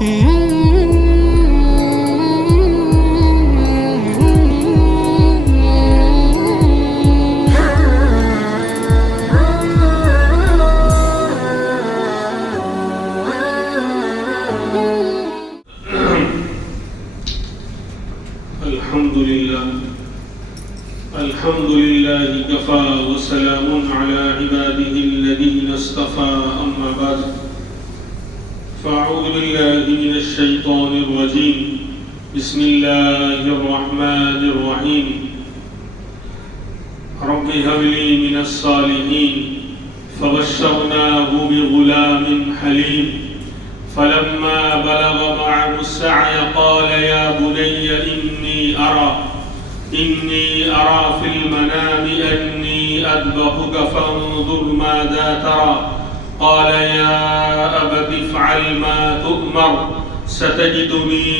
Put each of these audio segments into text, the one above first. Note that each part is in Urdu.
الحمد لله كفى وسلام على عباده الذين اصطفى أما بعد فأعوذ بالله من الشيطان الرجيم بسم الله الرحمن الرحيم رب هب لي من الصالحين فبشرناه بغلام حليم فلما بلغ معه السعي قال يا بني إني أرى في المنام أني أذبحك فانظر ماذا ترى قال يا أبت افعل ما تؤمر ستجدني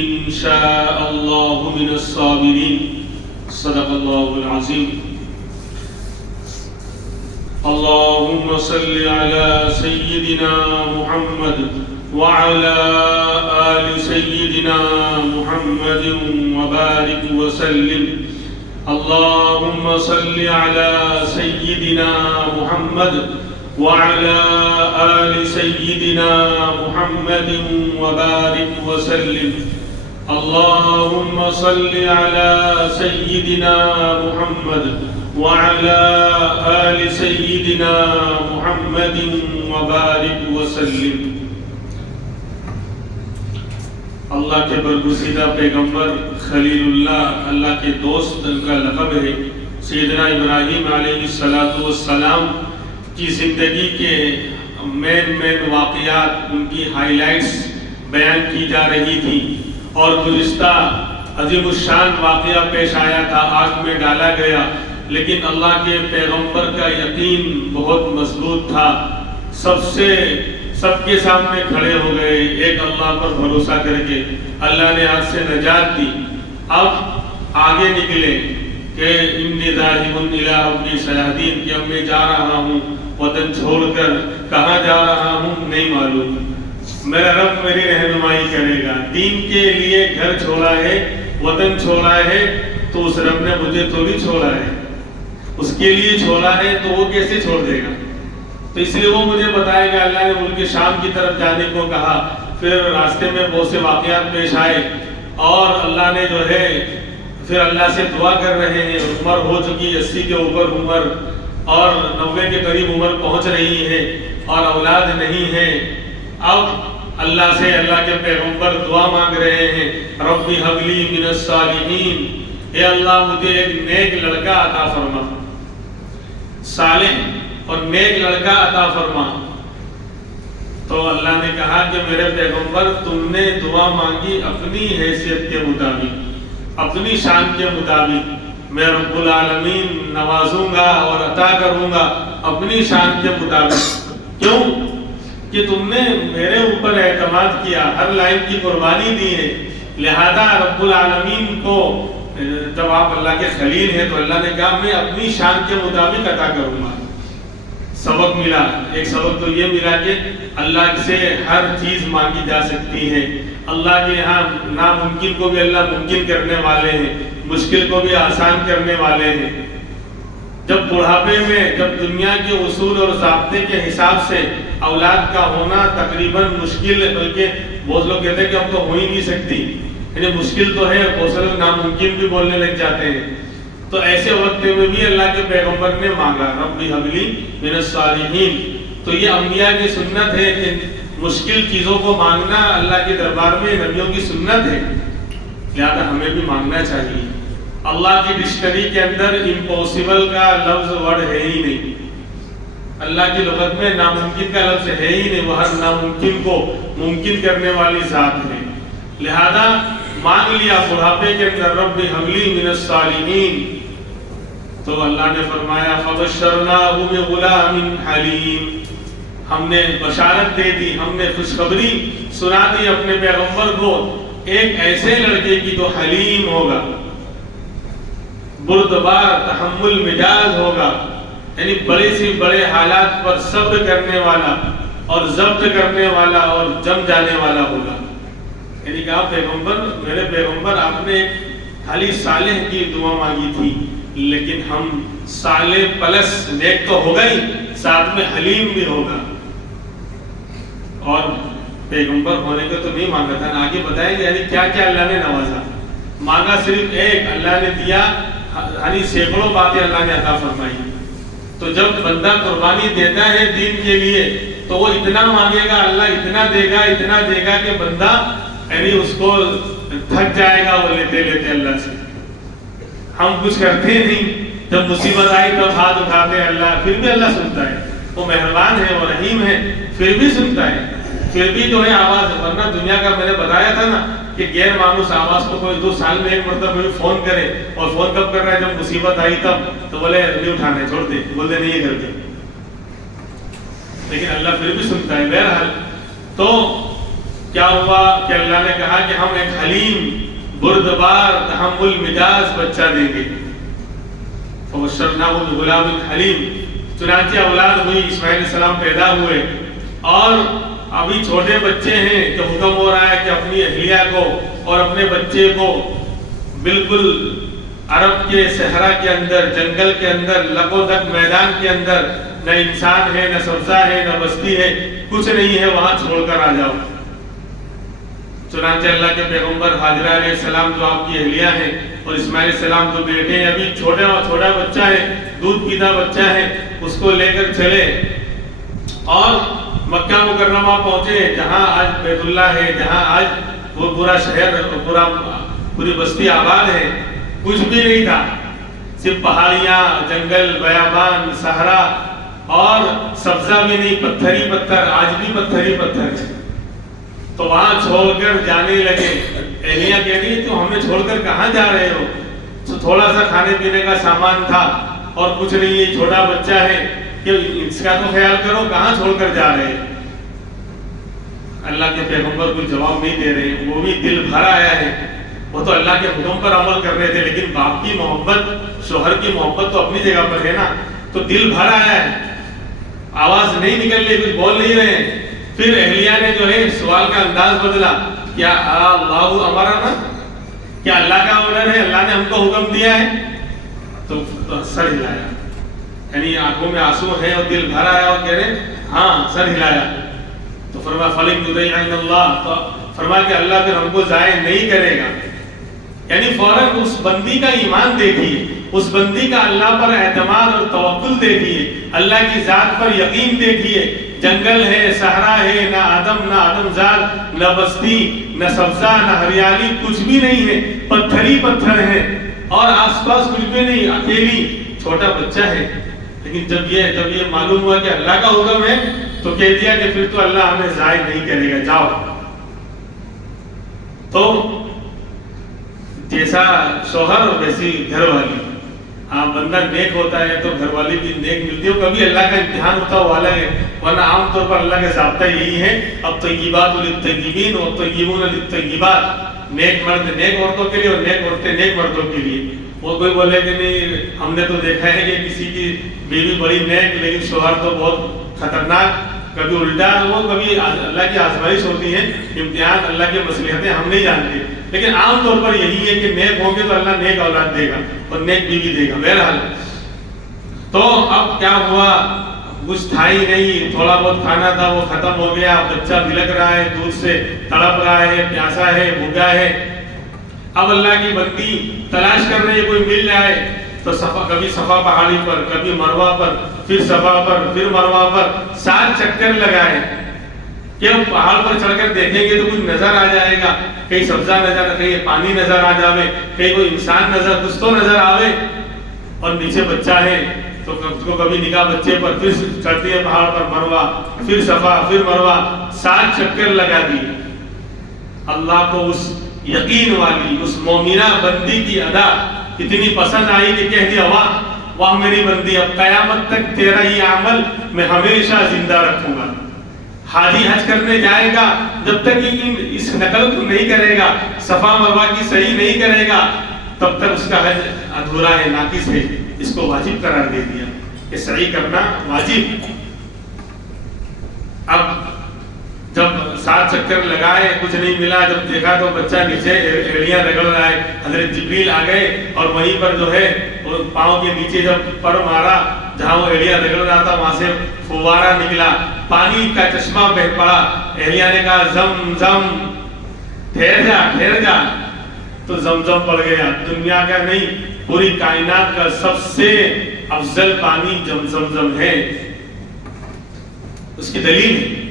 إن شاء الله من الصابرين صدق الله العظيم اللهم صل على سيدنا محمد وعلى آل سيدنا محمد وبارك وسلم اللهم صل على سيدنا محمد وعلى آل سيدنا محمد وبارك وسلم اللهم صل على سيدنا محمد وعلى آل سيدنا محمد وبارك وسلم اللہ کے برگزیدہ پیغمبر خلیل اللہ، اللہ کے دوست، ان کا لقب ہے۔ سیدنا ابراہیم علیہ السلام کی زندگی کے مین واقعات، ان کی ہائی لائٹس بیان کی جا رہی تھی، اور گزشتہ عظیم الشان واقعہ پیش آیا تھا، آگ میں ڈالا گیا، لیکن اللہ کے پیغمبر کا یقین بہت مضبوط تھا، سب کے سامنے کھڑے ہو گئے، ایک اللہ پر بھروسہ کر کے اللہ نے آگ سے نجات دی۔ اب آگے نکلے کہ انی ذاہب الی ربی سیہدین، کہ اب میں جا رہا ہوں وطن چھوڑ کر، کہاں جا رہا ہوں نہیں معلوم، میرا رب میری رہنمائی کرے گا۔ دین کے لیے گھر چھوڑا ہے، وطن چھوڑا ہے، تو اس رب نے مجھے تھوڑی چھوڑا ہے، اس کے لیے چھوڑا ہے تو وہ کیسے چھوڑ دے گا؟ تو اس لیے وہ مجھے بتائے گا، اللہ نے ملک شام کی طرف جانے کو کہا، پھر راستے میں بہت سے واقعات پیش آئے، اور اللہ نے جو ہے پھر اللہ سے دعا کر رہے ہیں، عمر ہو چکی 80 کے اوپر عمر، اور 90 کے قریب عمر پہنچ رہی ہے، اور اولاد نہیں ہے۔ اب اللہ سے اللہ کے پیغمبر دعا مانگ رہے ہیں، رب ہب لی من الصالحین، اے اللہ مجھے ایک نیک لڑکا عطا فرما، صالح اور نیک لڑکا عطا فرما۔ تو اللہ نے کہا کہ میرے پیغمبر تم نے دعا مانگی اپنی حیثیت کے مطابق، اپنی شان کے مطابق، میں رب العالمین نوازوں گا اور عطا کروں گا اپنی شان کے مطابق۔ کیوں؟ کہ تم نے میرے اوپر اعتماد کیا، ہر لائن کی قربانی دی ہے، لہذا رب العالمین کو جب آپ اللہ کے خلیل ہیں تو اللہ نے کہا میں اپنی شان کے مطابق عطا کروں گا۔ سبق ملا، ایک سبق تو یہ ملا کہ اللہ سے ہر چیز مانگی جا سکتی ہے، اللہ کے یہاں ناممکن کو بھی اللہ ممکن کرنے والے ہیں، مشکل کو بھی آسان کرنے والے ہیں۔ جب بڑھاپے میں، جب دنیا کے اصول اور ضابطے کے حساب سے اولاد کا ہونا تقریباً مشکل ہے، بلکہ بہت لوگ کہتے ہیں کہ اب تو ہو ہی نہیں سکتی، یعنی مشکل تو ہے، بہت سے لوگ ناممکن بھی بولنے لگ جاتے ہیں، تو ایسے وقت میں بھی اللہ کے پیغمبر نے مانگا رب ہب لی من الصالحین۔ تو یہ انبیاء کی سنت ہے کہ مشکل چیزوں کو مانگنا اللہ کے دربار میں نبیوں کی سنت ہے، لہذا ہمیں بھی مانگنا چاہیے۔ اللہ کی ڈکشنری کے اندر امپوسیبل کا لفظ ورڈ ہے ہی نہیں، اللہ کی لغت میں ناممکن کا لفظ ہے ہی نہیں، وہ ہر ناممکن کو ممکن کرنے والی ذات ہے، لہذا مانگ لیا بڑھاپے کے اندر رب ہب لی من الصالحین۔ تو اللہ نے فرمایا فبشرناہ بغلام حلیم، ہم نے بشارت دے دی، ہم نے خوشخبری سنا دی اپنے پیغمبر کو ایک ایسے لڑکے کی جو حلیم ہوگا، بردبار، تحمل مزاج ہوگا، یعنی بڑے سے بڑے حالات پر صبر کرنے والا، اور ضبط کرنے والا اور جم جانے والا ہوگا. یعنی کہ آپ پیغمبر، میرے پیغمبر، آپ نے خالی صالح کی دعا مانگی تھی، لیکن ہم صالح پلس نیک تو ہوگا ہی، ساتھ میں حلیم بھی ہوگا. اور پیغمبر ہونے کا تو نہیں مانگا تھا. آگے بتائیں گے یعنی کیا کیا اللہ نے نوازا. مانگا صرف ایک، اللہ نے دیا، یعنی سینکڑوں باتیں اللہ نے عطا فرمائی. تو جب بندہ قربانی دیتا ہے دین کے لیے تو وہ اتنا مانگے گا، اللہ اتنا دے گا کہ بندہ یعنی اس کو تھک جائے گا وہ لیتے لیتے اللہ سے. ہم کچھ کرتے نہیں، جب مصیبت آئی تب ہاتھ اٹھاتے ہیں اللہ، پھر بھی اللہ سنتا ہے. وہ مہربان ہے، وہ رحیم ہے، پھر بھی سنتا ہے، پھر بھی جو ہے آواز. ورنہ دنیا کا میں نے بتایا تھا نا کہ غیر مانوس آواز کو کوئی 2 سال میں ایک مرتبہ کوئی فون کرے، اور فون کب کر رہا ہے؟ جب مصیبت آئی تب. تو بولے نہیں اٹھانے، چھوڑ دے، بولتے نہیں ہے کر کے، لیکن اللہ پھر بھی سنتا ہے. بہرحال تو کیا ہوا کہ اللہ نے کہا کہ ہم ایک حلیم، بردبار، تحمل مزاج بچہ دیں گے. فبشرناہ بغلام حلیم. چنانچہ اولاد ہوئی، اسماعیل علیہ السلام پیدا ہوئے، اور ابھی چھوٹے بچے ہیں کہ حکم ہو رہا ہے کہ اپنی اہلیہ کو اور اپنے بچے کو بالکل عرب کے صحرا کے اندر، جنگل کے اندر، لگودک میدان کے اندر، نہ انسان ہے، نہ سبزہ ہے، نہ بستی ہے، کچھ نہیں ہے، وہاں چھوڑ کر آ جاؤ. چنانچہ اللہ کے پیغمبر حاجرہ علیہ السلام جو آپ کی اہلیہ ہیں، اور اسماعیل علیہ السلام جو بیٹے ہیں، ابھی چھوٹا بچہ ہے، دودھ پیتا بچہ ہے، اس کو لے کر چلے اور مکہ مکرمہ پہنچے، جہاں آج بیت اللہ ہے، جہاں آج وہ پورا شہر، پوری بستی آباد ہے. کچھ بھی نہیں تھا، صرف پہاڑیاں، جنگل، بیابان، صحرا، اور سبزہ بھی نہیں، پتھر ہی پتھر، آج بھی پتھر ہی پتھر. تو وہاں چھوڑ کر جانے لگے. اہلیہ کہتی تو ہمیں چھوڑ کر کہاں جا رہے ہو؟ تو تھوڑا سا کھانے پینے کا سامان تھا اور کچھ نہیں، یہ چھوٹا بچہ ہے کہ اس کا تو خیال کرو، کہاں چھوڑ کر جا رہے ہیں؟ اللہ کے پیغمبر کوئی جواب نہیں دے رہے. وہ بھی دل بھر آیا ہے، وہ تو اللہ کے حکم پر عمل کر رہے تھے، لیکن باپ کی محبت، شوہر کی محبت تو اپنی جگہ پر ہے نا. تو دل بھر آیا ہے، آواز نہیں نکل رہی، کچھ بول نہیں رہے. پھر اہلیہ نے جو ہے سوال کا انداز بدلا، کیا اللہ امرنا، کیا اللہ کا آرڈر ہے، اللہ نے ہم کو حکم دیا ہے؟ تو سر ہلایا، یعنی آنکھوں میں آنسو ہے اور دل بھر آیا اور کہہ رہے ہاں، سر ہلایا. تو فرمایا فلن یضیعن اللہ، تو فرمایا کہ اللہ پھر ہم کو ضائع نہیں کرے گا. یعنی فوراً اس بندی کا ایمان دیکھیے، اس بندی کا اللہ پر اعتماد اور توکل دیکھیے، اللہ کی ذات پر یقین دیکھیے. جنگل ہے، صحرا ہے، نہ آدم زاد، نہ بستی، نہ سبزہ، نہ ہریالی، کچھ بھی نہیں ہے، پتھر ہی پتھر ہے، اور آس پاس کچھ بھی نہیں، اکیلی چھوٹا بچہ ہے. لیکن جب یہ معلوم ہوا کہ اللہ کا حکم ہے تو کہہ دیا کہ پھر تو اللہ ہمیں ضائع نہیں کرے گا، جاؤ. تو جیسا شوہر ویسی گھر والی. ہاں، بندہ نیک ہوتا ہے تو گھر والی بھی نیک ملتی ہے. کبھی اللہ کا امتحان ہوتا ہے وہ الگ ہے، ورنہ عام طور پر اللہ کا ضابطہ یہی ہے، اب طیبات للطیبین و طیبون للطیبات. نیک مرد نیک عورتوں کے لیے اور نیک عورتیں نیک مردوں کے لیے. وہ کوئی بولے کہ نہیں، ہم نے تو دیکھا ہے کہ کسی کی بیوی بڑی نیک لیکن شوہر تو بہت خطرناک. کبھی الٹا، وہ کبھی اللہ کی آزمائش ہوتی ہے، امتحان، اللہ کے مصلحتیں ہم نہیں جانتے. لیکن عام طور پر یہی ہے کہ نیک ہوں گے تو اللہ نیک اولاد دے گا اور نیک بیوی دے گا. بہرحال تو اب کیا ہوا، کچھ تھا ہی نہیں، تھوڑا بہت کھانا تھا وہ ختم ہو گیا. بچہ بلک رہا ہے، دودھ سے تڑپ رہا ہے، پیاسا ہے، بھوکا ہے. اب اللہ کی بندی تلاش کر رہی ہے کوئی مل جائے. تو کبھی صفا پہاڑی پر، کبھی مروہ پر، پھر صفا پر، پھر مروہ پر 7 چکر لگائے کہ ہم پہاڑ پر چڑھ کر دیکھیں گے تو کچھ نظر آ جائے گا، کہیں سبزہ نظر، کہیں پانی نظر آ جاوے، کہیں کوئی انسان نظر، کچھ تو نظر آوے. اور نیچے بچہ ہے تو کبھی نگاہ بچے پر، پھر چڑھتی ہے پہاڑ پر مروہ، پھر صفا، پھر مروہ، 7 چکر لگا دی. اللہ کو اس یقین والی، اس مومنہ بندی کی ادا اتنی پسند آئی کہ کہہ دیا واہ واہ میری بندی، اب قیامت تک تیرا یہ عمل میں ہمیشہ زندہ رکھوں گا. حاجی حج کرنے جائے گا، جب تک اس نقل کو نہیں کرے گا، صفا مروہ کی صحیح نہیں کرے گا، تب تک اس کا حج ادھورا ہے، ناقص ہے. اس کو واجب قرار دے دیا کہ صحیح کرنا واجب. اب جب 7 چکر لگائے کچھ نہیں ملا، جب دیکھا تو بچہ نیچے ایڑیاں رگڑ رہا ہے، حضرت جبریل آ گئے اور وہیں پر جو ہے وہ پاؤں کے نیچے جب پر مارا جہاں وہ ایڑیاں رگڑ رہا تھا وہاں سے فوارہ نکلا، پانی کا چشمہ بہہ پڑا۔ ایڑیاں نے کہا زم زم، ٹھہر جا، تو زمزم پڑ گیا۔ دنیا کا نہیں، پوری کائنات کا سب سے افضل پانی زمزم ہے۔ اس کی دلیل ہے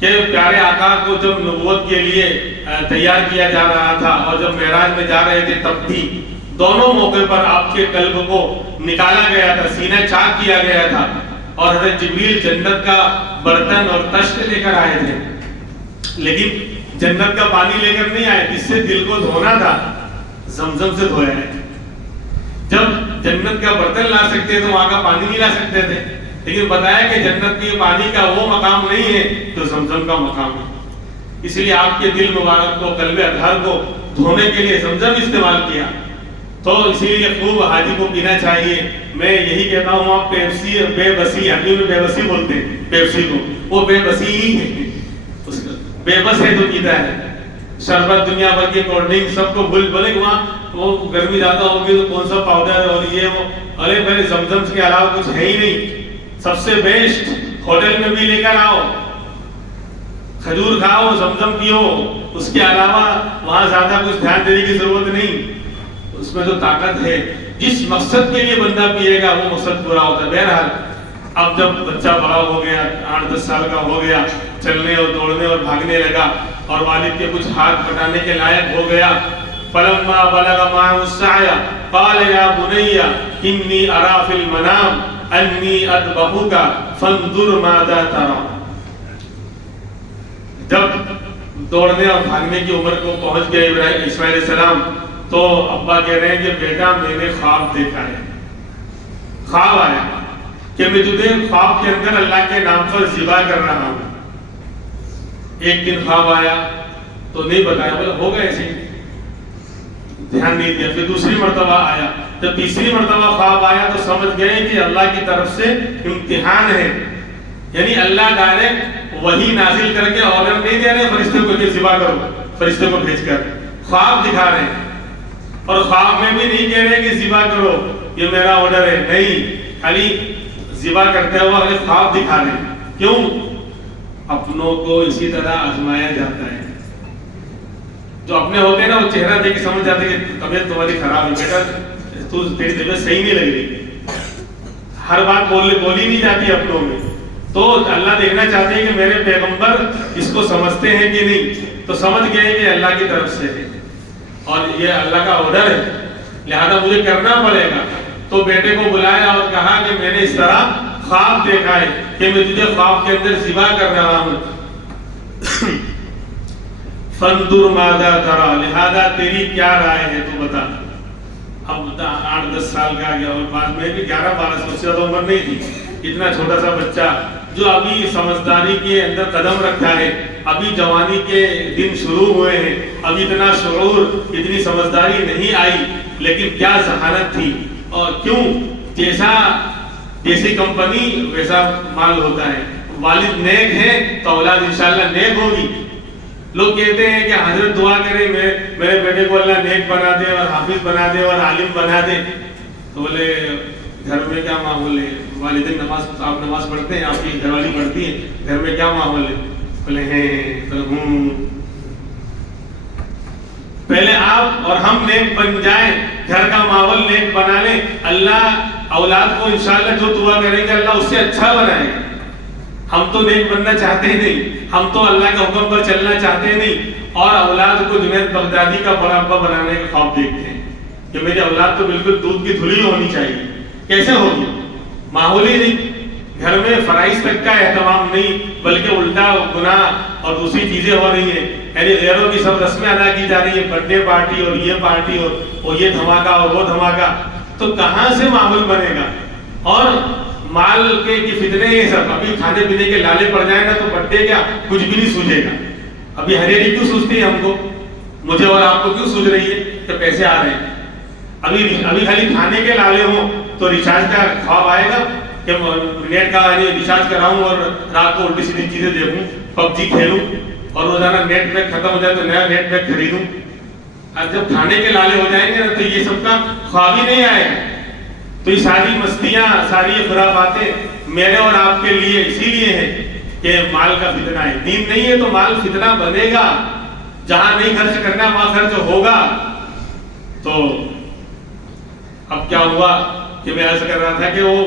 کہ پیارے آقا کو جب نبوت کے لیے تیار کیا جا رہا تھا اور جب معراج میں جا رہے تھے تب بھی دونوں موقع پر آپ کے قلب کو نکالا گیا تھا، سینہ چاک کیا گیا تھا، اور حضرت جبریل جنت کا برتن اور تشت لے کر آئے تھے، لیکن جنت کا پانی لے کر نہیں آئے، جس سے دل کو دھونا تھا زمزم سے دھویا ہے۔ جب جنت کا برتن لا سکتے تو وہاں کا پانی نہیں لا سکتے تھے، لیکن بتایا کہ جنت کے پانی کا وہ مقام نہیں ہے جو زمزم کا مقام ہے۔ اس لیے آپ کے دل مبارک کو، قلب اطہر کو دھونے کے لیے زمزم استعمال کیا، تو اسی لیے خوب حاجی کو پینا چاہیے۔ میں یہی کہتا ہوں، آپ پیپسی بے بسی، عربی میں بے بسی بولتے ہیں پیپسی کو، وہ بے بسی ہی ہے، بے بس ہے جو پیتا ہے۔ شربت، دنیا بھر کی کولڈ ڈرنک سب کو بھول بولے کہ وہاں وہ گرمی زیادہ ہوگی تو کون سا پاؤڈر ہے اور یہ وہ، ارے بھائی زمزم کے علاوہ کچھ ہے ہی نہیں، سب سے بیسٹ۔ ہوٹل میں بھی لے کر آؤ، کھجور کھاؤ، زمزم پیو، اس کے علاوہ وہاں زیادہ کچھ دھیان دینے کی ضرورت نہیں۔ اس میں جو طاقت ہے، جس مقصد کے لیے بندہ پیے گا وہ مقصد پورا ہوتا ہے۔ بہرحال اب جب بچہ بڑا ہو گیا، 8-10 سال کا ہو گیا، چلنے اور دوڑنے اور بھاگنے لگا اور والد کے کچھ ہاتھ پٹانے کے لائق ہو گیا، فلما بلغ معه السعي قال يا بني اني ارى في المنام انی اذبحك فانظر ماذا ترى۔ جب دوڑنے اور بھاگنے کی عمر کو پہنچ گئے اسماعیل علیہ السلام، تو ابا کہہ رہے ہیں کہ بیٹا میں نے خواب دیکھا ہے، خواب آیا کہ میں تجھے خواب کے اندر اللہ کے نام پر ذبح کر رہا ہوں۔ ایک دن خواب آیا تو نہیں بتایا، بولا ہوگا ایسے ہی، دھیان نہیں دیا۔ پھر دوسری مرتبہ آیا، جب تیسری مرتبہ خواب آیا تو سمجھ گئے کہ اللہ کی طرف سے امتحان ہے، یعنی اللہ ڈائریکٹ وحی نازل کر کے آرڈر نہیں دے رہے فرشتے کو کہ ذبح کرو، فرشتے کو بھیج کر خواب دکھا رہے ہیں، اور خواب میں بھی نہیں کہہ رہے کہ ذبح کرو یہ میرا آرڈر ہے، نہیں، خالی ذبح کرتے ہوئے اگلے خواب دکھا رہے ہیں۔ کیوں؟ اپنوں کو اسی طرح آزمایا جاتا ہے۔ جو اپنے ہوتے ہیں نا وہ چہرہ دیکھ کے سمجھ جاتے ہیں کہ طبیعت تمہاری خراب ہے، بیٹا تو تیری طبیعت صحیح نہیں لگ رہی، ہر بات بولی نہیں جاتی اپنوں میں، تو اللہ دیکھنا چاہتے ہیں کہ میرے پیغمبر اس کو سمجھتے ہیں کہ نہیں، تو سمجھ گئے کہ اللہ کی طرف سے ہے اور یہ اللہ کا آرڈر ہے، لہذا مجھے کرنا پڑے گا۔ تو بیٹے کو بلایا اور کہا کہ میں نے اس طرح خواب دیکھا ہے کہ میں تجھے خواب کے اندر ذبح کر رہا ہوں، فانظر ماذا ترى، لہذا تیری کیا رائے ہے تو بتا۔ اب 8-10 سال کا گیا، اور بعد میں بھی 11-12 سال سے زیادہ عمر نہیں تھی، اتنا چھوٹا سا بچہ جو ابھی سمجھداری کے اندر قدم رکھا ہے، ابھی جوانی کے دن شروع ہوئے ہیں، ابھی اتنا شعور، اتنی سمجھداری نہیں آئی، لیکن کیا ذہانت تھی، اور کیوں؟ جیسی کمپنی ویسا مال ہوتا ہے۔ والد نیک ہے تو اولاد انشاءاللہ نیک ہوگی۔ لوگ کہتے ہیں کہ حضرت دعا کرے میرے بیٹے کو اللہ نیک بنا دے اور حافظ بنا دے اور عالم بنا دے، تو بولے گھر میں کیا ماحول ہے؟ والدین آپ نماز پڑھتے ہیں، آپ کی گھر والی پڑھتی ہے، گھر میں کیا ماحول ہے؟ بولے ہیں تو پہلے آپ اور ہم نیک بن جائیں، گھر کا ماحول نیک بنا لیں، اللہ اولاد کو انشاءاللہ جو دعا کریں گے اللہ اس سے اچھا بنائے گا۔ ہم تو نیک بننا چاہتے ہی نہیں، ہم تو اللہ کے حکم پر چلنا چاہتے ہی نہیں، اور اولاد کو جنید بغدادی کا بڑا ابا بنانے کا خواب دیکھتے ہیں کہ میری اولاد تو بالکل دودھ کی دھلی ہونی چاہیے۔ کیسے ہوگی؟ ماحول ہی نہیں، گھر میں فرائض تک کا اہتمام نہیں، بلکہ الٹا گناہ اور دوسری چیزیں ہو رہی ہیں، یعنی غیروں کی سب رسمیں ادا کی جا رہی ہیں، برتھ ڈے پارٹی اور یہ پارٹی اور یہ دھماکہ اور وہ دھماکہ، تو کہاں سے ماحول بنے گا؟ اور مال کے فتنے یہ سب، ابھی کھانے پینے کے لالے پڑ جائیں گا تو بٹے کیا کچھ بھی نہیں سوجے گا۔ ابھی ہریری کیوں سوچتی ہے ہم کو، مجھے اور آپ کو کیوں سوچ رہی ہے کہ پیسے آ رہے ہیں؟ ابھی خالی کھانے کے لالے ہوں تو ریچارج کا خواب آئے گا، کہ نیٹ کا ریچارج کراؤں اور رات کو الٹی سیدھی چیزیں دیکھوں، پب جی کھیلوں اور روزانہ نیٹ پیک ختم ہو جائے تو نیا نیٹ پیک خریدوں. اور جب کھانے کے لالے ہو جائیں گے تو یہ سب کا خواب ہی نہیں آئے گا. تو یہ ساری مستیاں، ساری خرافاتیں میرے اور آپ کے لیے اسی لیے ہیں کہ مال کا فتنہ ہے. دین نہیں ہے تو مال فتنہ بنے گا. جہاں نہیں خرچ کرنا وہاں خرچ ہوگا. تو اب کیا ہوا کہ میں ایسا کر رہا تھا کہ وہ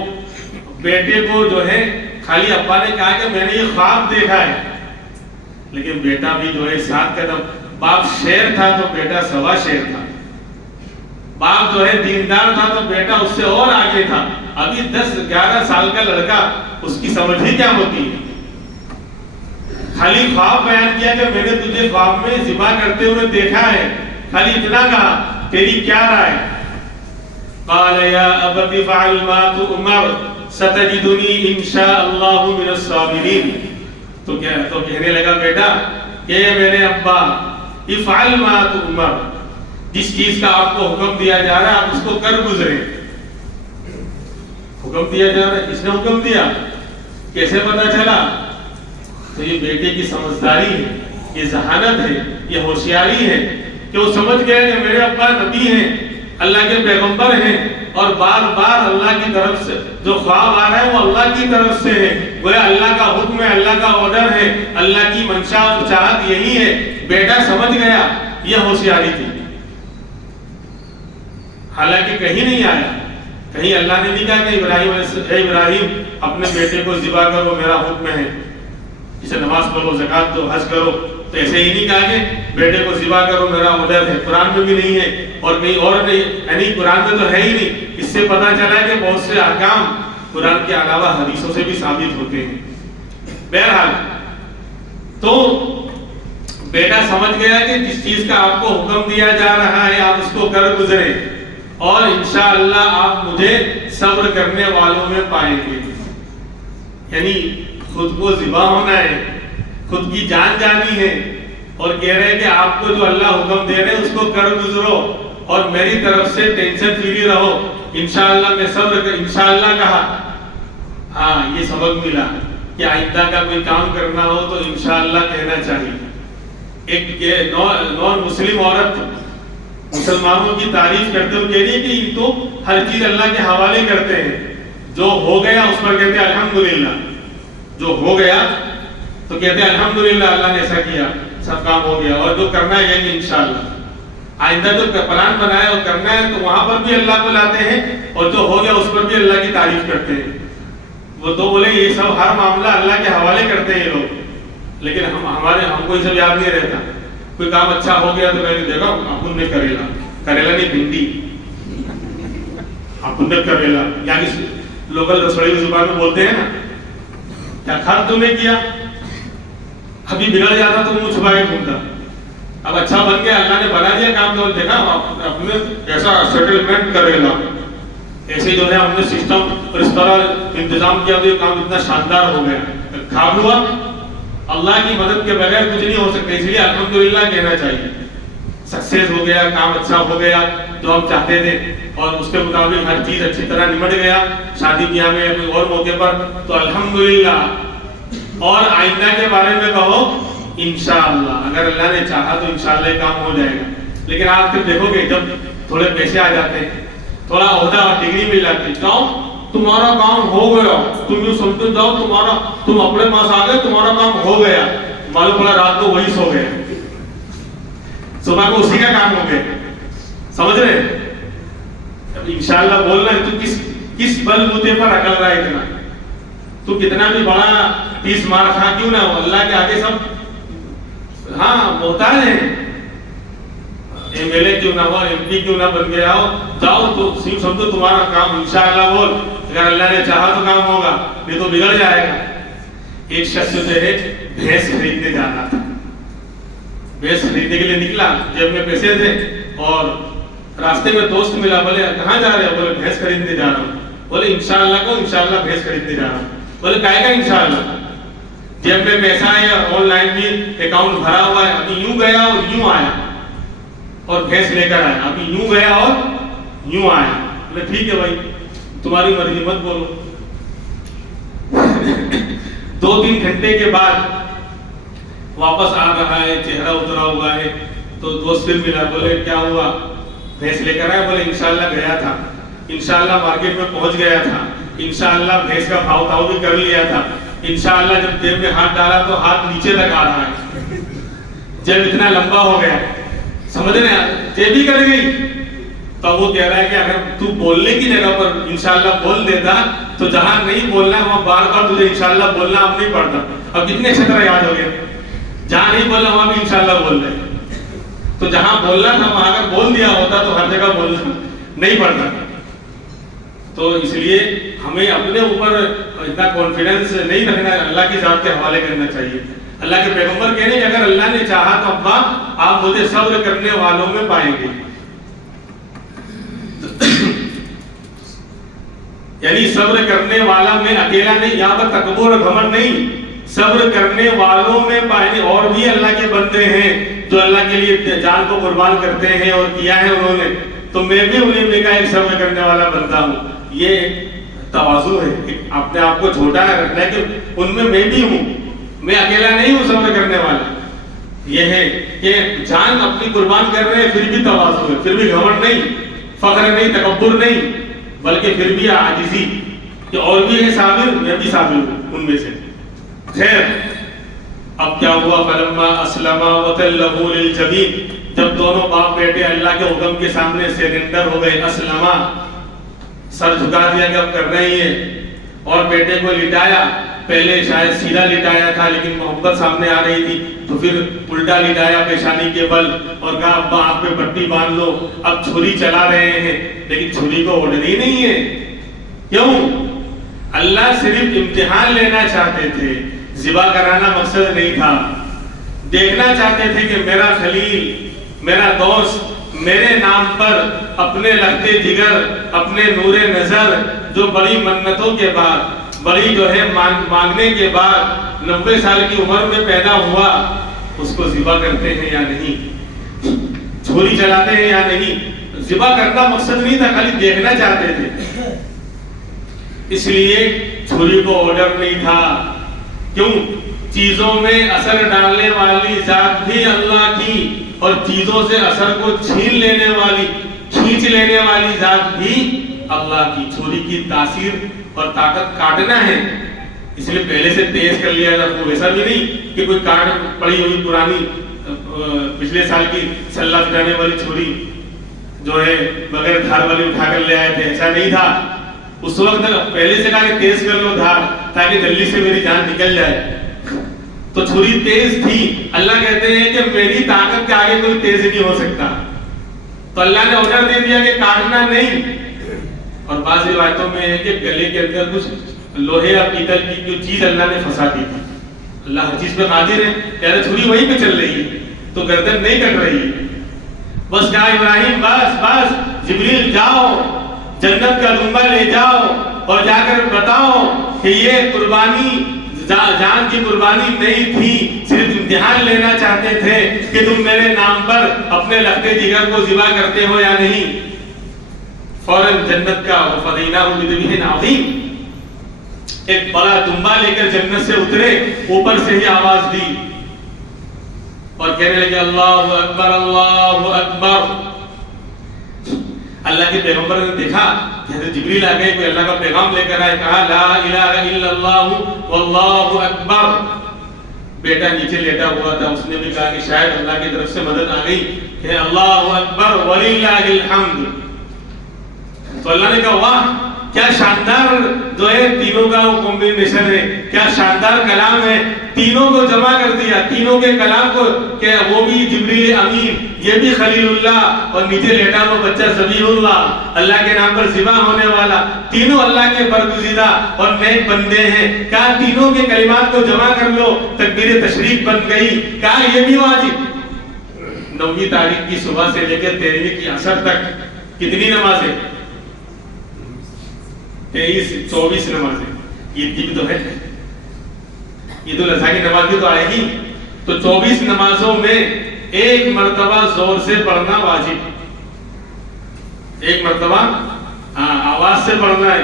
بیٹے کو جو ہے خالی ابا نے کہا کہ میں نے یہ خواب دیکھا ہے، لیکن بیٹا بھی جو ہے 7 قدم. باپ شیر تھا تو بیٹا 1.25 شیر تھا. باپ جو ہے دیندار تھا تو بیٹا اس سے اور آگے تھا. ابھی 10-11 سال کا لڑکا، اس کی سمجھ ہی کیا ہوتی ہے. خالی خواب بیان کیا کہ میں نے تجھے خواب میں ذبح کرتے ہوئے دیکھا ہے، خالی اتنا کہا. تیری کیا رائے؟ قال یا ابت فعل ما تؤمر ستجدنی ان شاء اللہ من الصابرین. تو کہنے لگا بیٹا کہ میرے ابا افعل ما تؤمر، جس چیز کا آپ کو حکم دیا جا رہا ہے آپ اس کو کر گزرے. حکم دیا جا رہا ہے، کس نے حکم دیا، کیسے پتا چلا؟ تو یہ بیٹے کی سمجھداری ہے، یہ ذہانت ہے، یہ ہوشیاری ہے کہ وہ سمجھ گئے کہ میرے ابا نبی ہیں، اللہ کے پیغمبر ہیں، اور بار بار اللہ کی طرف سے جو خواب آ رہا ہے وہ اللہ کی طرف سے ہے. گویا اللہ کا حکم ہے، اللہ کا آرڈر ہے، اللہ کی منشا اور چاہت یہی ہے. بیٹا سمجھ گیا، یہ ہوشیاری تھی. حالانکہ کہیں نہیں آیا، کہیں اللہ نے نہیں کہا کہ ابراہیم اپنے بیٹے کو ذبح کرو، میرا حکم ہے، اسے نماز پڑھو، زکات دو، حج کرو. تو ایسے ہی نہیں کہا کہ بیٹے کو ذبح کرو، میرا آرڈر ہے. قرآن میں بھی نہیں ہے اور کہیں اور نہیں، یعنی قرآن میں تو ہے ہی نہیں. اس سے پتہ چلا کہ بہت سے احکام قرآن کے علاوہ حدیثوں سے بھی ثابت ہوتے ہیں. بہرحال تو بیٹا سمجھ گیا کہ جس چیز کا آپ کو حکم دیا جا رہا ہے آپ اس کو کر گزریں، اور انشاءاللہ آپ مجھے صبر کرنے والوں میں پائیں گے. یعنی خود کو ذبح ہونا ہے، خود کی جان جانی ہے، اور کہہ رہے ہیں کہ آپ کو جو اللہ حکم دے رہے ہیں اس کو کر گزرو اور میری طرف سے ٹینشن فری رہو. انشاءاللہ میں صبر کر، انشاءاللہ کہا. ہاں یہ سبق ملا کہ آئندہ کا کوئی کام کرنا ہو تو انشاءاللہ کہنا چاہیے. ایک نان مسلم عورت مسلمانوں کی تعریف کرتے ہوئے کہہ رہی ہے کہ یہ تو ہر چیز اللہ کے حوالے کرتے ہیں. جو ہو گیا اس پر کہتے ہیں الحمدللہ، جو ہو گیا تو کہتے ہیں الحمدللہ اللہ نے ایسا کیا، سب کام ہو گیا. اور جو کرنا ہے کہ انشاءاللہ آئندہ جو پلان بنایا اور کرنا ہے تو وہاں پر بھی اللہ کو لاتے ہیں، اور جو ہو گیا اس پر بھی اللہ کی تعریف کرتے ہیں. وہ تو بولے یہ سب ہر معاملہ اللہ کے حوالے کرتے ہیں یہ لوگ، لیکن ہم کو یہ سب یاد نہیں رہتا. کوئی کام اچھا ہو گیا تو میں نے دیکھا اپن نے کریلا نہیں بھنڈی، اپن نے کریلا، یعنی لوکل رسوئی زبان میں بولتے ہیں نا، کیا کھا تم نے کیا؟ ابھی بگڑ جاتا تو منہ چھپا کے گھومتا. اب اچھا بن گیا، اللہ نے بنا دیا کام تو دیکھا ہم نے ایسا سیٹلمنٹ کریلا، ایسے جو ہے ہم نے سسٹم اور اس طرح انتظام کیا تو یہ کام اتنا شاندار ہو گیا. کھا ہوا، اللہ کی مدد کے بغیر کچھ نہیں ہو سکتا. اس لیے الحمدللہ کہنا چاہیے. سکسیس ہو گیا، کام اچھا ہو گیا جو ہم چاہتے تھے، اور اس کے مطابق ہر چیز اچھی طرح نمٹ گیا، شادی بیاہ میں کوئی اور موقع پر تو الحمدللہ. اور آئندہ کے بارے میں کہو انشاءاللہ، اگر اللہ نے چاہا تو انشاءاللہ کام ہو جائے گا. لیکن آپ پھر دیکھو گے جب تھوڑے پیسے آ جاتے ہیں، تھوڑا عہدہ اور ڈگری مل جاتی، جاؤ تمہارا کام ہو گیا، تم یوں سمجھو جاؤ تم اپنے پاس آ گئے، تمہارا کام ہو گیا. معلوم پڑا رات کو وہی سو گئے، صبح کو اسی کا کام ہو گیا. سمجھ رہے ہیں؟ انشاءاللہ بول رہے ہیں تو کس بل بوتے پر اکل رہا ہے اتنا؟ تو کتنا بھی بڑا 30 مار خواہ کیوں نہ ہو، اللہ کے آگے سب ہاں محتاج ہیں. ایم ایل اے کیوں نہ ہو، ایم پی کیوں نہ بن گیا ہو، جاؤ تو سمجھو تمہارا کام انشاءاللہ بول، اگر اللہ نے چاہا تو کام ہوگا، نہیں تو بگڑ جائے گا. ایک شخص جو ہے بھینس خریدنے جانا تھا، بھینس خریدنے کے لیے نکلا، جیب میں پیسے تھے، اور راستے میں دوست ملا، بولے کہاں جا رہے ہو؟ بولے بھینس خریدنے جا رہا ہوں. بولے انشاءاللہ کو انشاءاللہ بھینس خریدنے جا رہا ہوں. بولے کائے کا انشاءاللہ؟ جیب میں پیسہ ہے، آن لائن بھی اکاؤنٹ بھرا ہوا ہے، ابھی یوں گیا اور یوں آیا اور بھینس لے کر آیا، ابھی یوں گیا اور یوں آیا. بولے ٹھیک ہے بھائی تمہاری مرضی، مت بولو. 2-3 گھنٹے کے بعد واپس آ رہا ہے، چہرہ اترا ہوا ہے، تو دوست پھر ملا، بولے کیا ہوا؟ بھینس لے کر آئے؟ بولے انشاءاللہ گیا تھا، انشاءاللہ مارکیٹ میں پہنچ گیا تھا، انشاءاللہ بھینس کا بھاؤ تاؤ بھی کر لیا تھا، انشاءاللہ جب جیب میں ہاتھ ڈالا تو ہاتھ نیچے تک آ رہا ہے، جیب اتنا لمبا ہو گیا، سمجھ رہے ہیں؟ جیب ہی کر گئی۔ تو وہ کہہ رہا ہے کہ اگر تو بولنے کی جگہ پر انشاءاللہ بول دیتا تو جہاں نہیں بولنا وہاں بار بار تجھے انشاءاللہ بولنا اب نہیں پڑتا۔ اب کتنے اچھا طرح یاد ہو گیا، جہاں نہیں بولنا وہاں بھی انشاءاللہ بول رہے، تو جہاں بولنا تھا وہاں اگر بول دیا ہوتا تو ہر جگہ بولنا نہیں پڑتا۔ تو اس لیے ہمیں اپنے اوپر اتنا کانفیڈنس نہیں رکھنا، اللہ کی ذات کے حوالے کرنا چاہیے۔ اللہ کے پیغمبر کہنے کہ اگر اللہ نے چاہا تو ابا آپ مجھے صبر کرنے والوں میں پائیں گے، یعنی صبر کرنے والا میں اکیلا نہیں، یہاں پر تکبر اور گھمنڈ نہیں، صبر کرنے والوں میں پائیں گے۔ اور بھی اللہ کے بندے ہیں جو اللہ کے لیے جان کو قربان کرتے ہیں اور کیا ہے انہوں نے، تو میں بھی انہیں میں کا ایک صبر کرنے والا بندہ ہوں۔ یہ ایک تواضع ہے، اپنے آپ کو چھوٹا رکھنا ہے کہ ان میں بھی ہوں، میں اکیلا نہیں ہوں صبر کرنے والا۔ یہ ہے کہ جان اپنی قربان کر رہے ہیں پھر بھی تواضع ہے، پھر بھی گھمنڈ نہیں، فخر نہیں، تکبر نہیں، بلکہ پھر بھی عاجزی کہ اور بھی ہے صابر، میں بھی صابر ہوں ان میں سے۔ خیر اب کیا ہوا؟ فلما اسلما وتلہ للجبین، جب دونوں باپ بیٹے اللہ کے حکم کے سامنے سرنڈر ہو گئے، اسلما سر جھکا دیا کہ اب کرنا ہی ہے، اور بیٹے کو لٹایا، پہلے شاید سیدھا لٹایا تھا لیکن محبت سامنے آ رہی تھی تو پھر الٹا لٹایا پیشانی کے بل اور کہا ابا آپ پہ پٹی باندھ لو، اب چھری چلا رہے ہیں لیکن چھری کو اڑنی نہیں ہے۔ کیوں؟ اللہ صرف امتحان لینا چاہتے تھے، ذبح کرانا مقصد نہیں تھا۔ دیکھنا چاہتے تھے کہ میرا خلیل، میرا دوست میرے نام پر اپنے لگتے جگر، اپنے نور نظر جو بڑی منتوں کے بعد، بڑی جو ہے مانگنے کے بعد 90 سال کی عمر میں پیدا ہوا، اس کو ذبح کرتے ہیں یا نہیں، چھری چلاتے ہیں یا نہیں۔ ذبح کرنا مقصد نہیں تھا، خالی دیکھنا چاہتے تھے، اس لیے چھری کو آرڈر نہیں تھا۔ کیوں؟ چیزوں میں اثر ڈالنے والی ذات بھی اللہ کی، اور چیزوں سے اثر کو چھین لینے والی، کھینچ لینے والی ذات بھی اللہ کی۔ چھری کی تاثیر اور طاقت کاٹنا ہے، اس لیے پہلے سے تیز کر لیا جاتا۔ ویسا بھی نہیں کہ کوئی کاٹ پڑی ہوئی پرانی پچھلے سال کی سلہ پھٹانے والی چھری جو ہے بغیر دھار والی اٹھا کر لے آئے تھے، ایسا نہیں تھا۔ اس وقت پہلے سے کہا کہ تیز کر لو دھار تاکہ جلدی سے میری جان نکل جائے، تو چھری تیز تھی۔ اللہ کہتے ہیں کہ میری طاقت کے آگے کوئی تیز نہیں ہو سکتا، تو اللہ نے آرڈر دے دیا کہ کاٹنا نہیں۔ اور بعض روایتوں میں ہے کہ گلے کے اندر کچھ لوہے یا پیتل کی جو چیز اللہ نے پھنسا دی تھی۔ اللہ ہر چیز پہ قادر ہے، یعنی چھری وہیں پہ چل رہی ہے تو گردن نہیں کٹ رہی ہے۔ بس کہا ابراہیم بس جبریل جاؤ جنت کا دنبا لے جاؤ اور جا کر بتاؤ کہ یہ قربانی جان کی قربانی نہیں تھی، صرف امتحان لینا چاہتے تھے کہ تم میرے نام پر اپنے لگتے جگر کو ذبح کرتے ہو یا نہیں۔ فوراً جنت کا فدیناہ بذبح عظیم، ایک بڑا دمبا لے کر جنت سے اترے، اوپر سے ہی آواز دی اور کہنے لگے اللہ اکبر اللہ اکبر۔ اللہ کے پیغمبر نے دیکھا کہ حضرت جبریل آ گئے، کوئی اللہ کا پیغام لے کر آئے، کہا لا الہ الا اللہ واللہ اکبر۔ بیٹا نیچے لیٹا ہوا تھا، اس نے بھی کہا کہ شاید اللہ کی طرف سے مدد آ گئی کہ اللہ اکبر وللہ الحمد۔ تو اللہ نے کہا واہ کیا شاندار جو ہے تینوں کا وہ کمبینیشن ہے، کیا شاندار کلام ہے، تینوں کو جمع کر دیا، تینوں کے کلام کو، کہ وہ بھی جبریل امین، یہ بھی خلیل اللہ، اور نیچے لیٹا وہ بچہ ذبیح اللہ، اللہ کے نام پر ذبح ہونے والا، تینوں اللہ کے برگزیدہ اور نیک بندے ہیں۔ کہا تینوں کے کلمات کو جمع کر لو، تکبیر تشریف بن گئی۔ کہا یہ بھی واجب۔ 9ویں تاریخ کی صبح سے لے کر 13ویں کی عصر تک کتنی نمازیں؟ 23-24 نمازیں۔ عید کی بھی تو ہے، عید الاضحیٰ کی نماز بھی تو آئے گی، تو 24 نمازوں میں ایک مرتبہ زور سے پڑھنا واجب، ایک مرتبہ آواز سے پڑھنا ہے،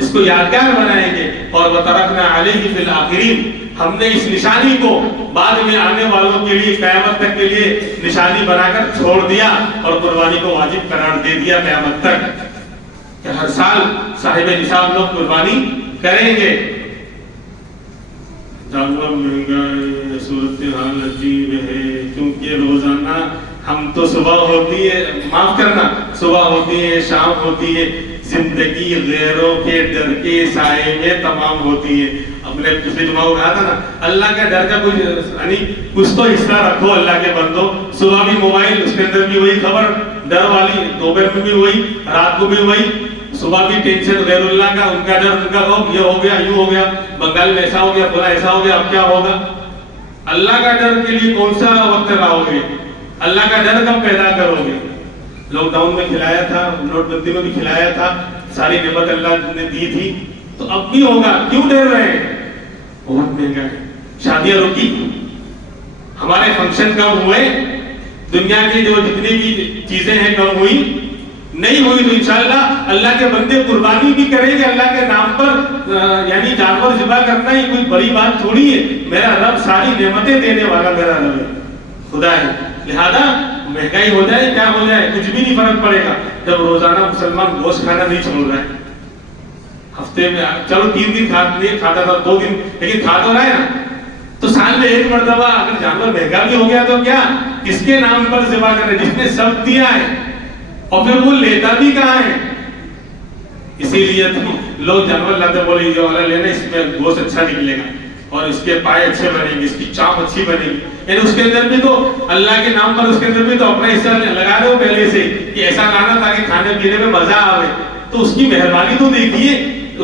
اس کو یادگار بنائیں گے. اور وَتَرَكْنَا عَلَيْهِ فِي الْآخِرِينَ, ہم نے اس نشانی کو بعد میں آنے والوں کے لیے قیامت تک کے لیے نشانی بنا کر چھوڑ دیا اور قربانی کو واجب قرار دے دیا قیامت تک کہ ہر سال صاحب نصاب لوگ قربانی کریں گے. جانور مہنگا ہے, صورتحال عجیب ہے, کیونکہ روزانہ ہم تو صبح ہوتی ہے, معاف کرنا, صبح ہوتی ہے, شام ہوتی ہے, زندگی غیروں کے ڈر کے سائے میں تمام ہوتی ہے. اپنے پچھلے جمعہ کو کہا تھا نا, اللہ کا ڈر کا کچھ یعنی کچھ تو حصہ رکھو اللہ کے بندو. صبح بھی موبائل, اس کے اندر بھی وہی خبر ڈر والی, دوپہر میں بھی وہی, رات کو بھی وہی, صبح بھی ٹینشن غیر اللہ کا, ان کا ڈر, ان کا خوف, یہ ہو گیا, یوں ہو گیا, بنگال میں ایسا ہو گیا, فلاں ایسا ہو گیا, اب کیا ہوگا. اللہ کا ڈر کے لیے کون سا وقت لاؤ گے؟ اللہ کا ڈر کب پیدا کرو گے؟ لاک ڈاؤن میں کھلایا تھا, نوٹ بندی میں بھی کھلایا تھا, ساری نعمت اللہ نے دی تھی, تو اب بھی ہوگا. کیوں ڈر رہے ہیں؟ بہت مہنگا ہے. شادیاں رکی, ہمارے فنکشن کم ہوئے, دنیا کی جو جتنی بھی چیزیں ہیں کم ہوئی, نہیں ہوئی, تو انشاءاللہ اللہ کے بندے قربانی بھی کریں گے اللہ کے نام پر. یعنی جانور ذبح کرنا ہی کوئی بڑی بات تھوڑی ہے. میرا رب ساری نعمتیں دینے والا میرا رب ہے, خدا ہے. لہذا مہنگائی ہو جائے کیا ہو جائے کچھ بھی نہیں فرق پڑے گا جب روزانہ مسلمان گوشت کھانا نہیں چھوڑ رہا ہے. ہفتے میں چلو 3 دن نہیں کھاتا تھا, 2 دن, لیکن کھا تو رہا ہے نا. تو سال میں ایک مرتبہ اگر جانور مہنگا بھی ہو گیا تو کیا, کس کے نام پر ذبح کرے, جس نے سب دیا ہے, اور پھر وہ لیتا بھی کہاں ہے. اسی لیے لوگ جانور لاتے, بولے یہ والا لینا, اس میں گوشت اچھا نکلے گا, اور اس کے پائے اچھے بنیں گے, اس کی چاپ اچھی بنے گی. یعنی اس کے اندر بھی تو اللہ کے نام پر, اس کے اندر بھی تو اپنا حصہ لگا رہے ہو پہلے سے کہ ایسا لانا تاکہ کھانے پینے میں مزہ آئے. تو اس کی مہربانی تو دیکھیے,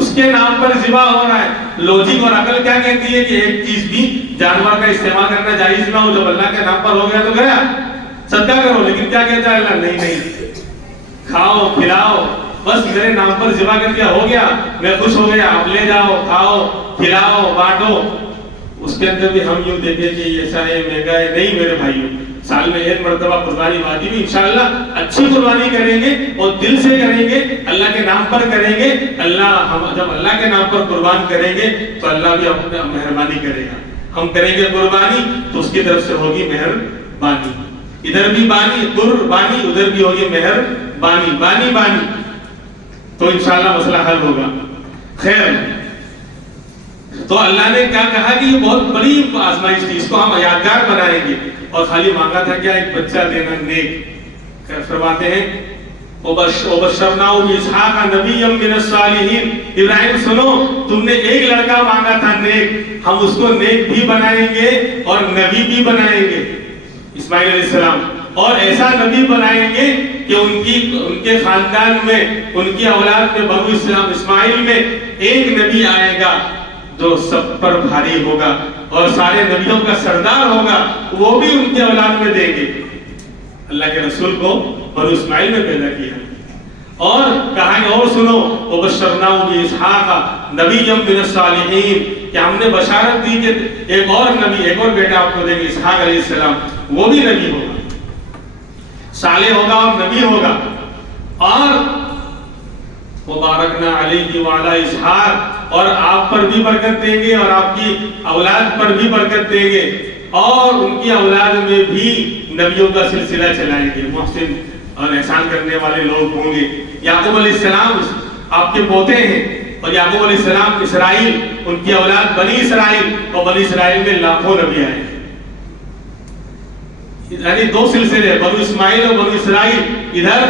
اس کے نام پر ذبح ہو رہا ہے. لوجک اور عقل کیا کہتی ہے کہ ایک چیز بھی جانور کا استعمال کرنا جائز نہ ہو, جب اللہ کے نام پر ہو گیا تو گیا, صدقہ کرو. لیکن کیا کہتا ہے اللہ, نہیں نہیں, کھاؤ کھلاؤ, بس میرے نام پر ذبح کر دیا, ہو گیا, میں خوش ہو گیا, آپ لے جاؤ, کھاؤ کھلاؤ بانٹو. اس کے اندر بھی ہم یوں دیکھیں کہ ایسا ہے مہنگا ہے, نہیں میرے بھائیوں. سال میں ایک مرتبہ قربانی واجب, انشاءاللہ اچھی قربانی کریں گے اور دل سے کریں گے, اللہ کے نام پر کریں گے. اللہ ہم جب اللہ کے نام پر قربان کریں گے تو اللہ بھی اپنا مہربانی کرے گا. ہم کریں گے قربانی تو اس کی طرف سے ہوگی مہربانی. ادھر بھی بانی قربانی, ادھر بھی ہوگی مہربانی, بانی بانی, تو انشاءاللہ مسئلہ حل ہوگا. خیر, تو اللہ نے کیا کہا کہ یہ بہت بڑی آزمائش تھی, اس کو ہم یادگار بنائیں گے. اور خالی مانگا تھا کیا, ایک بچہ دینا نیک. فرماتے ہیں وَبَشَّرْنَاهُ بِإِسْحَاقَ نَبِيًّا مِّنَ الصَّالِحِينَ, ابراہیم سنو, تم نے ایک لڑکا مانگا تھا نیک, ہم اس کو نیک بھی بنائیں گے اور نبی بھی بنائیں گے, اسماعیل علیہ السلام. اور ایسا نبی بنائیں گے کہ ان کے خاندان میں, ان کی اولاد میں, بنو اسماعیل میں ایک نبی آئے گا جو سب پر بھاری ہوگا اور سارے نبیوں کا سردار ہوگا, وہ بھی ان کی اولاد میں دیں گے. اللہ کے رسول کو بنو اسماعیل میں پیدا کیا. اور کہا کہ اور سنو, وَبَشَّرْنَاهُ بِإِسْحَاقَ نَبِيًّا مِّنَ الصَّالِحِينَ, کہ ہم نے بشارت دی کہ ایک اور نبی, ایک اور بیٹا آپ کو دیں گے, اسحاق علیہ السلام, وہ بھی نبی ہوگا, صالح ہوگا اور نبی ہوگا. اور وَبَارَكْنَا عَلَيْهِ وَعَلَى إِسْحَاقَ, اور آپ پر بھی برکت دیں گے اور آپ کی اولاد پر بھی برکت دیں گے, اور ان کی اولاد میں بھی نبیوں کا سلسلہ چلائیں گے, محسن اور احسان کرنے والے لوگ ہوں گے. یعقوب علیہ السلام آپ کے پوتے ہیں, اور یعقوب علیہ السلام اسرائیل, ان کی اولاد بنی اسرائیل, اور بنی اسرائیل میں لاکھوں نبی آئے. یعنی 2 سلسلے, بنو اسماعیل اور بنو اسرائیل. ادھر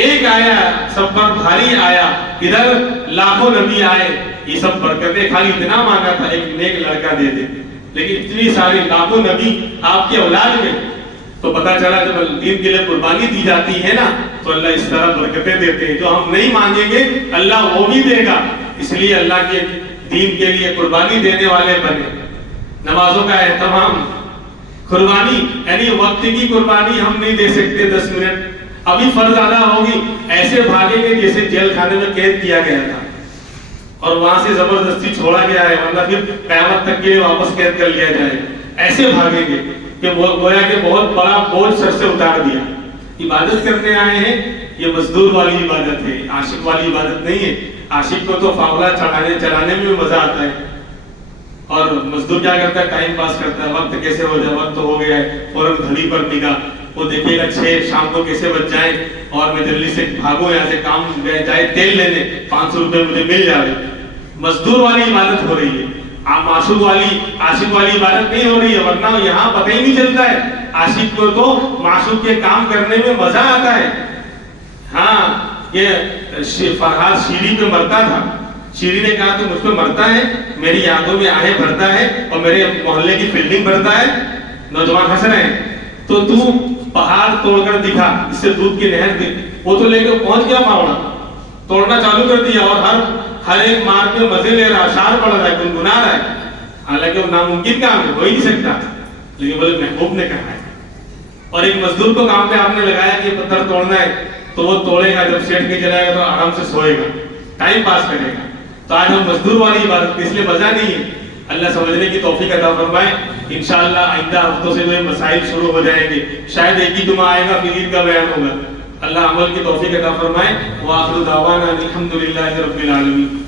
ایک آیا سب پر بھاری آیا, ادھر لاکھوں نبی آئے. یہ سب برکتیں, خالی اتنا مانگا تھا ایک نیک لڑکا دے دے, لیکن اتنی ساری لاکھوں نبی آپ کی اولاد میں. تو پتا چلا جب دین کے لیے قربانی دی جاتی ہے نا, تو اللہ اس طرح برکتیں دیتے ہیں, جو ہم نہیں مانگیں گے اللہ وہ بھی دے گا. اس لیے اللہ کے دین کے لیے قربانی دینے والے بنے. نمازوں کا اہتمام, قربانی یعنی وقت کی قربانی ہم نہیں دے سکتے 10 منٹ, ابھی فرض ادا ہوگی, ایسے بھاگیں گے جیسے جیل خانے میں قید کیا گیا تھا اور وہاں سے زبردستی چھوڑا گیا ہے, ورنہ پھر قیامت تک کے لیے واپس قید کر لیا جائے. ایسے بھاگیں گے کہ گویا کہ بہت بڑا بوجھ سر سے اتار دیا. عبادت کرنے آئے ہیں, یہ مزدور والی عبادت ہے, عاشق والی عبادت نہیں ہے. عاشق کو تو فاولہ چلانے میں بھی مزہ آتا ہے، اور مزدور کیا کرتا ہے؟ ٹائم پاس کرتا ہے، وقت کیسے ہو جائے، وقت ہو گیا ہے، فوراً گھڑی پر نگاہ، وہ دیکھے گا 6 شام کو کیسے بج جائیں اور میں جلدی سے بھاگوں یہاں سے، کام جائے تیل لینے، 500 روپے مجھے مل جائے۔ مزدور والی عبادت ہو رہی ہے، عاشق والی عبادت نہیں ہو رہی ہے، ورنہ یہاں پتہ ہی نہیں چلتا ہے۔ عاشق کو تو معشوق کے کام کرنے میں مزہ آتا ہے۔ ہاں، یہ فرحاد شیری پہ مرتا تھا، شیری نے کہا تو مجھ پہ مرتا ہے، میری یادوں میں آہیں بھرتا ہے اور میرے محلے کی فیلڈنگ بھرتا ہے۔ نوجوان ہنس رہے ہیں، تو پہاڑ توڑ کر دکھا، اس سے دودھ کی نہر دی، وہ تو لے کے پہنچ گیا پاوڑا، توڑنا چالو کر دیا اور ہر ایک مار کے مزے لے رہا، اشعار پڑھ رہا ہے، گنگنا رہا ہے، حالانکہ وہ ناممکن کام ہے، ہو ہی نہیں سکتا، لیکن بولے محبوب نے کہا ہے۔ اور ایک مزدور کو کام پہ آپ نے لگایا کہ پتھر توڑنا ہے، تو وہ توڑے گا، جب سیٹ کے چلائے گا تو آرام سے سوئے گا، ٹائم پاس کرے گا۔ تو آج ہم مزدور والی عبادت، اس لیے مزہ نہیں ہے۔ اللہ سمجھنے کی توفیق عطا فرمائے۔ انشاءاللہ آئندہ ہفتوں سے جو مسائل شروع ہو جائیں گے، شاید ایک ہی جمعہ آئے گا پھر عید کا بیان ہوگا۔ اللہ عمل کی توفیق عطا فرمائے۔ وآخر دعوانا الحمدللہ رب العالمین۔